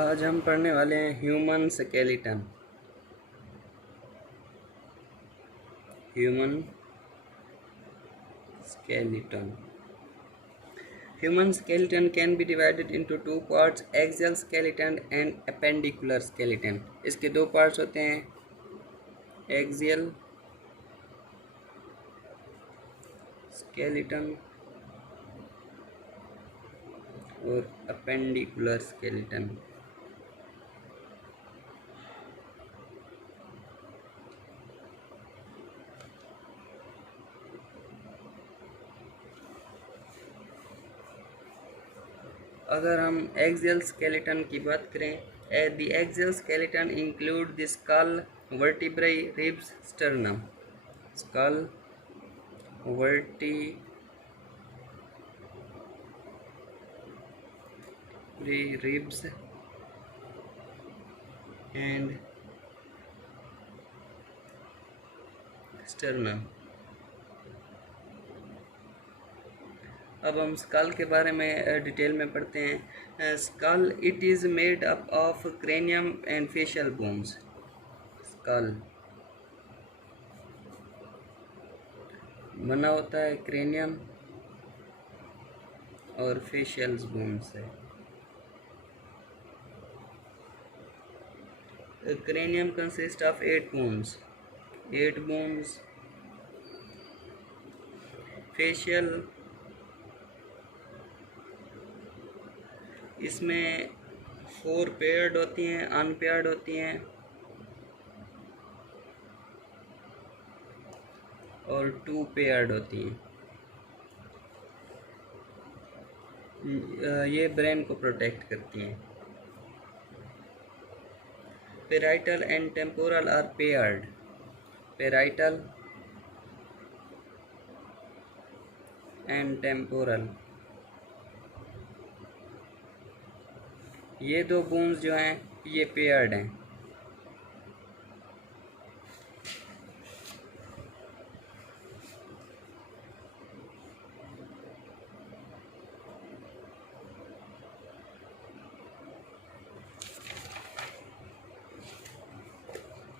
आज हम पढ़ने वाले हैं human skeleton. Human skeleton. Human skeleton can be divided into two parts, axial skeleton and appendicular skeleton. इसके दो पार्ट्स होते हैं, axial skeleton और appendicular skeleton. अगर हम एक्सियल स्केलेटन की बात करें, the axial skeleton include the skull, vertebrae, ribs, sternum. Skull, vertebrae, ribs and sternum. अब हम स्कल के बारे में डिटेल में पढ़ते हैं. Skull, it is made up of cranium and facial bones. Skull बना होता है क्रेनियम और फेशियल बोन से. Cranium consist of 8 bones. Facial, इसमें 4 पेयर्ड होती हैं, अनपेयर्ड होती हैं और 2 पेयर्ड होती हैं. ये ब्रेन को प्रोटेक्ट करती हैं. Parietal and temporal are paired. Parietal and temporal, ये दो बोन्स जो हैं ये पेयर्ड हैं.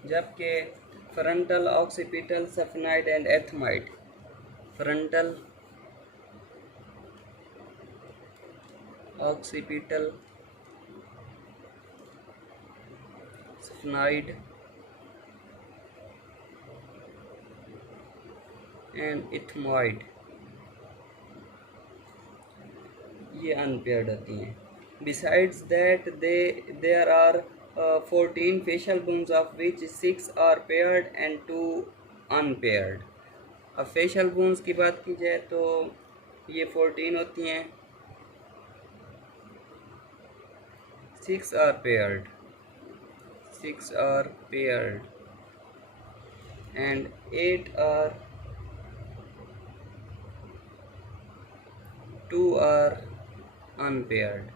जबकि frontal, occipital, sphenoid and ethmoid. Frontal, occipital, sphenoid and ethmoid, ये अनपेयर्ड होती हैं. Besides that there are 14 facial bones, of which 6 are paired and 2 unpaired. अब फेशियल बोन्स की बात की जाए तो ये 14 होती हैं. 6 are paired and 2 are unpaired.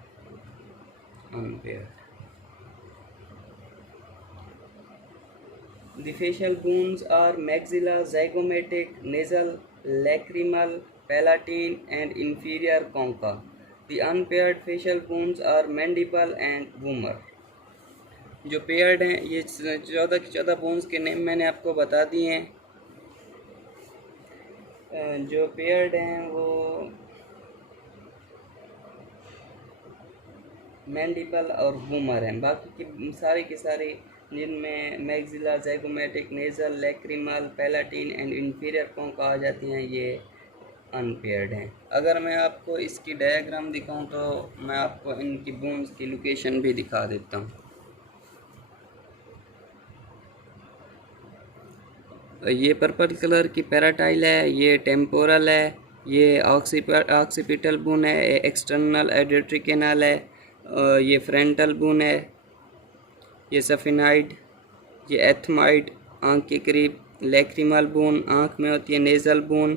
The facial bones are maxilla, zygomatic, nasal, lacrimal, palatine and inferior concha. The unpaired facial bones are mandible and vomer. जो पेयर्ड हैं ये 14 की 14 बोन्स के नेम मैंने आपको बता दिए हैं. जो पेयर्ड हैं वो मैंडिबल और वूमर हैं. बाकी की सारी जिनमें maxilla, zygomatic, nasal, lacrimal, palatine and inferior concha आ जाती हैं, ये अनपेयर्ड हैं. अगर मैं आपको इसकी डायग्राम दिखाऊं तो मैं आपको इनकी बोन्स की लोकेशन भी दिखा देता हूं. ये पर्पल कलर की पैराटाइल है, ये टेम्पोरल है, ये ऑक्सीपिटल बोन है, एक्सटर्नल एडिटरी कैनाल है, ये फ्रंटल बोन है, ये सफेनाइड, ये एथमाइड आँख के करीब, लैक्रिमल बोन आँख में होती है, नेज़ल बोन,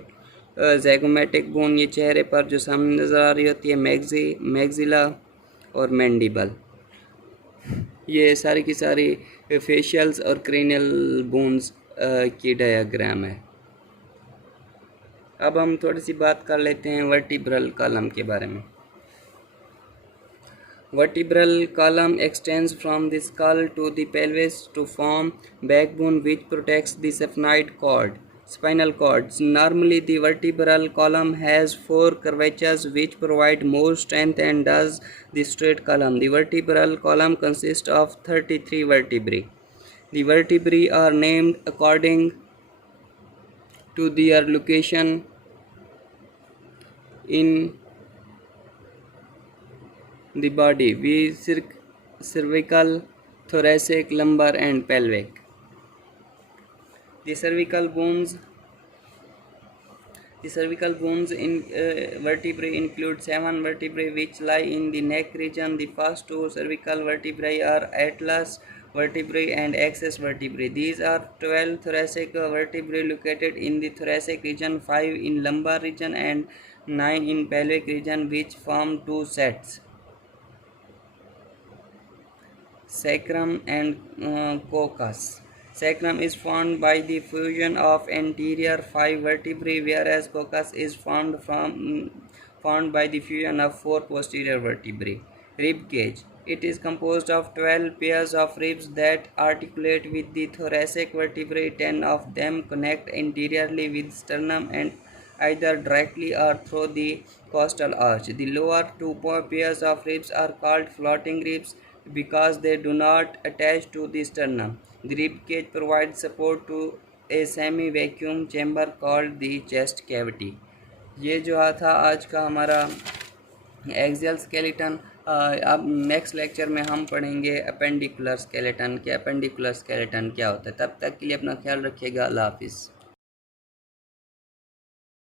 ज़ैगोमेटिक बोन ये चेहरे पर जो सामने नज़र आ रही होती है, मैक्सिला और मैंडिबल. ये सारी की सारी फेशियल्स और क्रेनियल बोन्स की डायग्राम है. अब हम थोड़ी सी बात कर लेते हैं वर्टिब्रल कॉलम के बारे में. Vertebral column extends from the skull to the pelvis to form backbone which protects the spinal cord. Normally, the vertebral column has four curvatures which provide more strength and does the straight column. The vertebral column consists of 33 vertebrae. The vertebrae are named according to their location in the body: cervical, thoracic, lumbar, and pelvic. The cervical bones in vertebrae include 7 vertebrae which lie in the neck region. The first two cervical vertebrae are atlas vertebrae and axis vertebrae. These are 12 thoracic vertebrae located in the thoracic region, 5 in lumbar region, and 9 in pelvic region, which form two sets: sacrum and coccus. Sacrum is formed by the fusion of anterior 5 vertebrae, whereas coccus is formed by the fusion of 4 posterior vertebrae. Rib cage. It is composed of 12 pairs of ribs that articulate with the thoracic vertebrae. 10 of them connect anteriorly with sternum and either directly or through the costal arch. The lower two pairs of ribs are called floating ribs because they do not attach to the sternum. The rib cage provides support to a semi-vacuum chamber called the chest cavity. ये जो था आज का हमारा axial skeleton. अब next lecture में हम पढ़ेंगे अपेंडिकुलर स्केलेटन कि अपेंडिकुलर स्केलेटन क्या होता है। तब तक के लिए अपना ख्याल रखिएगा। अल्लाह हाफिज़।